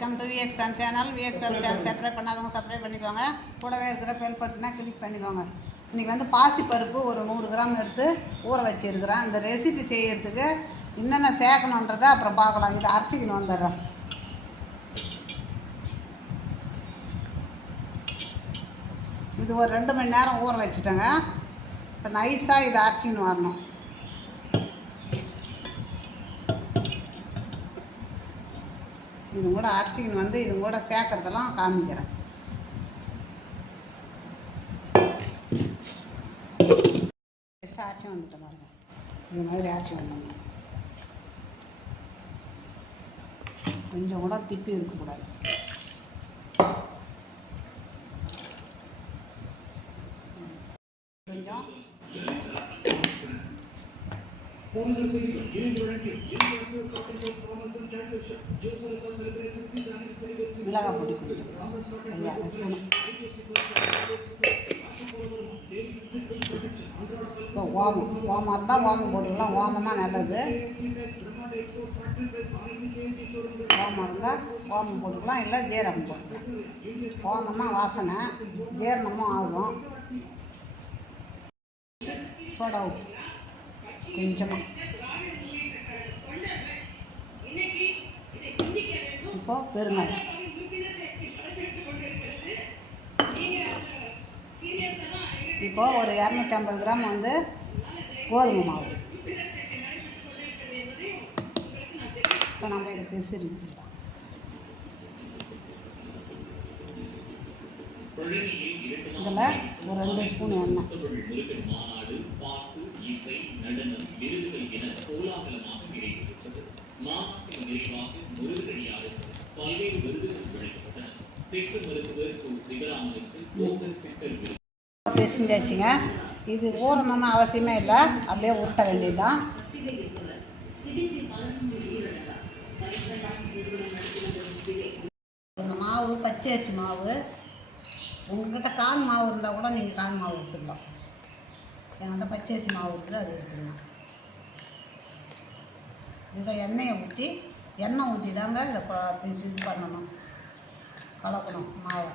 Welcome to VSPM channel. VSPM channel subscribe பண்ணாதவங்க subscribe பண்ணிக்கோங்க. கூடவே இருக்கிற பெல் பட்டனை கிளிக் பண்ணிக்கோங்க. இன்றைக்கி வந்து பாசிப்பருப்பு ஒரு 100 கிராம் எடுத்து ஊற வச்சுருக்கிறேன். அந்த ரெசிபி செய்கிறதுக்கு என்னென்ன சேர்க்கணுன்றதை அப்புறம் பார்க்கலாம். இதை அரைச்சிக்கணும் வந்துடுறேன். இது ஒரு 2 மணி நேரம் ஊற வச்சுட்டேங்க. இப்போ நைஸாக இதை அரைச்சின்னு வரணும். இது கூட அரைச்சிக்கின்னு வந்து இது கூட சேர்க்குறதெல்லாம் காமிக்கிறேன். அரைச்சி வந்துட்டேன் பாருங்க. இது மாதிரி அரைச்சி வந்துடணும். கொஞ்சம் கூட திப்பி இருக்கக்கூடாது. கொஞ்சம் மிளகாய் பொடி இப்போ ஓமம் இருந்தால் ஓமம் போட்டுக்கலாம். ஓமம் தான் நல்லது. ஓமம் இருந்தால் ஓமம் போட்டுக்கலாம், இல்லை ஜீரகம் போட்டுக்கலாம். ஓமம் தான் வாசனை, ஜீரணமும் ஆகும். சோடா உப்பு கொஞ்சமாக. இப்போ பெருங்காயம். இப்போ ஒரு 250 கிராம் வந்து கோதுமை மாவு. இப்போ நம்ம இதை பிசிறிக்கலாம். இதில் ஒரு 2 ஸ்பூன் எண்ணெய். பேசிஞ்சாச்சுங்க. இது ஊறணும்னு அவசியமே இல்லை, அப்படியே உருட்ட வேண்டியதுதான். இந்த மாவு பச்சை அரிசி மாவு. உங்கள்கிட்ட கான் மாவு இருந்தால் கூட நீங்கள் கான் மாவு எடுத்துக்கலாம். என்கிட்ட பச்சை அரிசி மாவு இருக்குது, அது எடுத்துக்கலாம். இதில் எண்ணெய் ஊற்றி தாங்க இதை இது பண்ணணும், கலக்கணும் மாவை.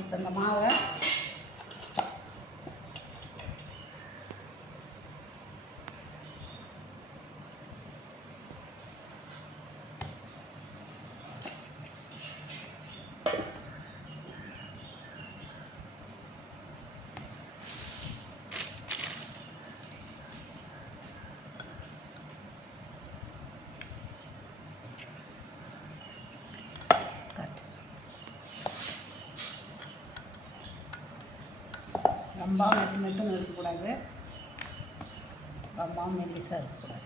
இப்போ இந்த மாவை ரொம்ப மெத்துன்னு இருக்கக்கூடாது, ரொம்ப மெல்லிசாக இருக்கக்கூடாது.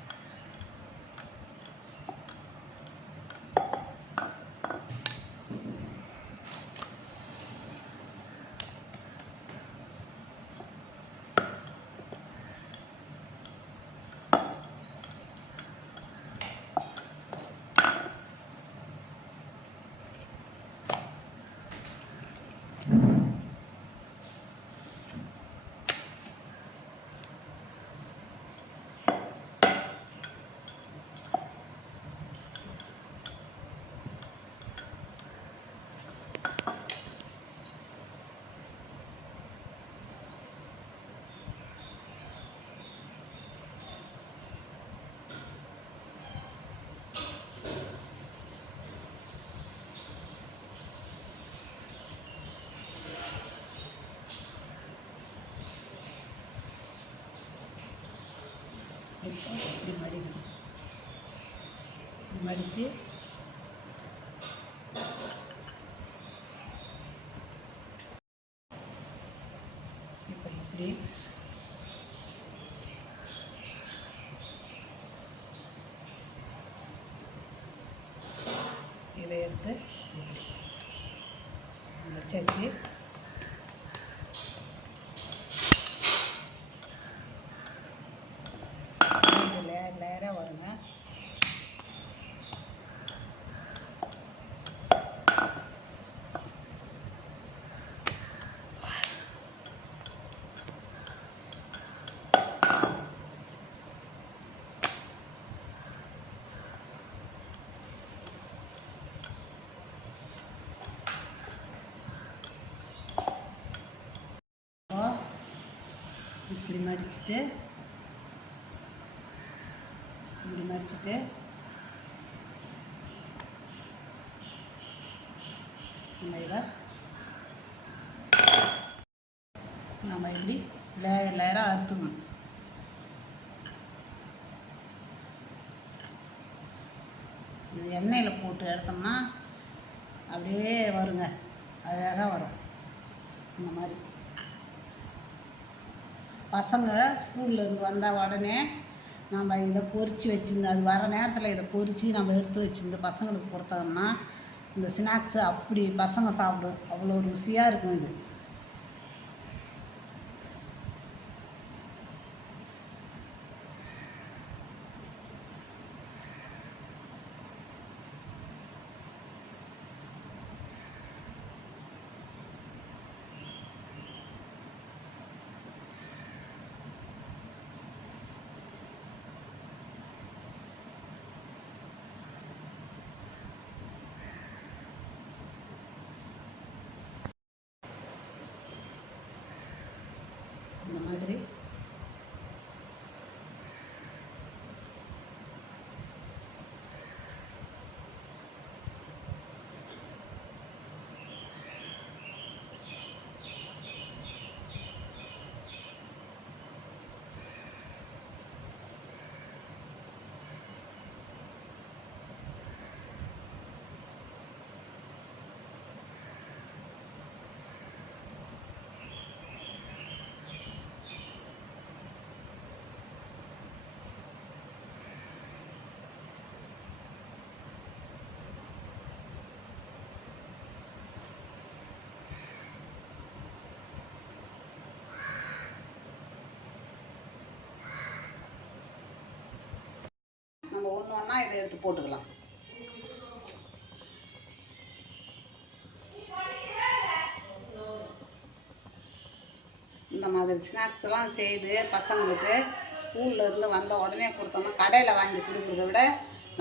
இப்படி மடிக்கணும். மடித்து இப்போ இப்படி இதை எடுத்து இப்படி மடிச்சாச்சு. இப்படி மடிச்சுட்டு நம்ம இப்படி லேயராக அறுத்துக்கணும். இது எண்ணெயில் போட்டு எடுத்தோம்னா அப்படியே வருங்க, அழகாக வரும். இந்த மாதிரி பசங்க ஸ்கூல்லேருந்து வந்தால் உடனே நம்ம இதை பொரித்து வச்சுருந்து அது வர நேரத்தில் இதை பொரித்து நம்ம எடுத்து வச்சுருந்து பசங்களுக்கு கொடுத்தோம்னா இந்த ஸ்நாக்ஸு அப்படி பசங்க சாப்பிடும். அவ்வளோ ருசியாக இருக்கும் இது. இந்த மாதிரி நம்ம ஒன்று ஒன்றா இதை எடுத்து போட்டுக்கலாம். இந்த மாதிரி ஸ்நாக்ஸ்லாம் செய்து பசங்களுக்கு ஸ்கூல்லேருந்து வந்த உடனே கொடுத்தோம்னா கடையில் வாங்கி கொடுக்குறத விட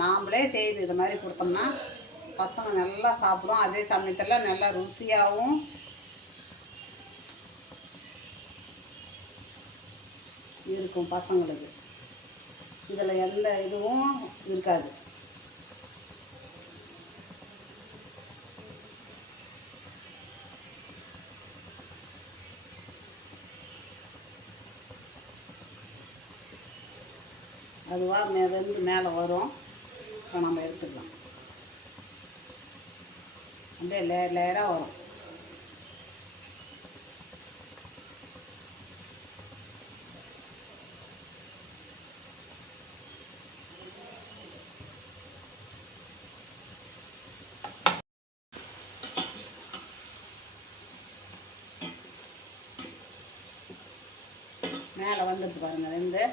நாம்ளே செய்து இது மாதிரி கொடுத்தோம்னா பசங்க நல்லா சாப்பிடும். அதே சமயத்தில் நல்லா ருசியாகவும் இருக்கும் பசங்களுக்கு. இதில் எந்த இதுவும் இருக்காது. அதுவாக வெந்து மேலே வரும். இப்போ நம்ம எடுத்துக்கலாம். அப்படியே லேயராக வரும். மேலே வந்துட்டு பாருங்கள் வெந்து.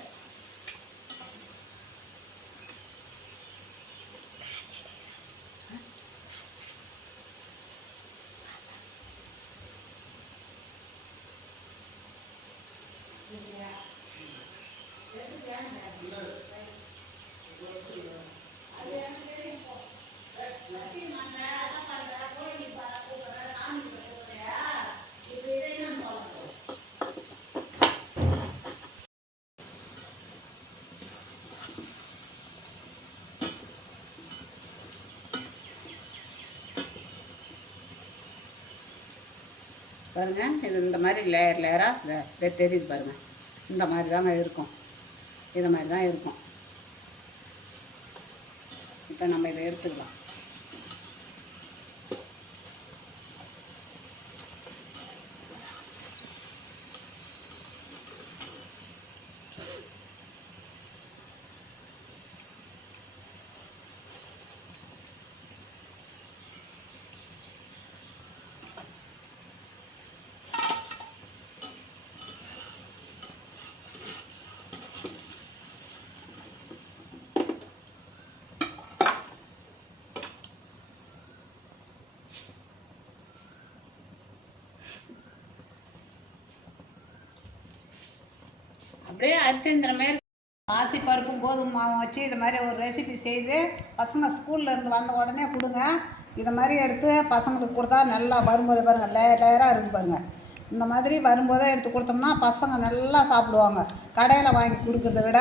பாருங்கள், இது இந்த மாதிரி லேயராக தெரியுது பாருங்கள். இந்த மாதிரி தாங்க இருக்கும். இது மாதிரி தான் இருக்கும். இப்போ நம்ம இதை எடுத்துக்கலாம். அப்படியே அரிச்சந்திர மாதிரி பாசிப்பருப்பும் கோதுமை மாவும் வச்சு இது மாதிரி ஒரு ரெசிபி செய்து பசங்க ஸ்கூல்லேருந்து வந்த உடனே கொடுங்க. இதை மாதிரி எடுத்து பசங்களுக்கு கொடுத்தா நல்லா வரும்போது பாருங்கள் லேயராக இருக்குது பாருங்கள். இந்த மாதிரி வரும்போதே எடுத்து கொடுத்தோம்னா பசங்க நல்லா சாப்பிடுவாங்க. கடையில் வாங்கி கொடுக்குறத விட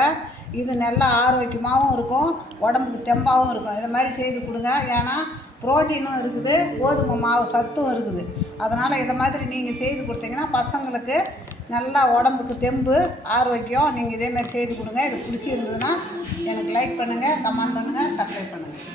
இது நல்லா ஆரோக்கியமாகவும் இருக்கும், உடம்புக்கு தெம்பாகவும் இருக்கும். இதை மாதிரி செய்து கொடுங்க. ஏன்னா புரோட்டீனும் இருக்குது, கோதுமை மாவு சத்தும் இருக்குது. அதனால் இதை மாதிரி நீங்கள் செய்து கொடுத்தீங்கன்னா பசங்களுக்கு நல்லா உடம்புக்கு தெம்பு, ஆரோக்கியம். நீங்கள் இதேமாதிரி செய்து கொடுங்க. இது பிடிச்சிருந்ததுன்னா எனக்கு லைக் பண்ணுங்கள், கமெண்ட் பண்ணுங்கள், சப்ஸ்கிரைப் பண்ணுங்கள்.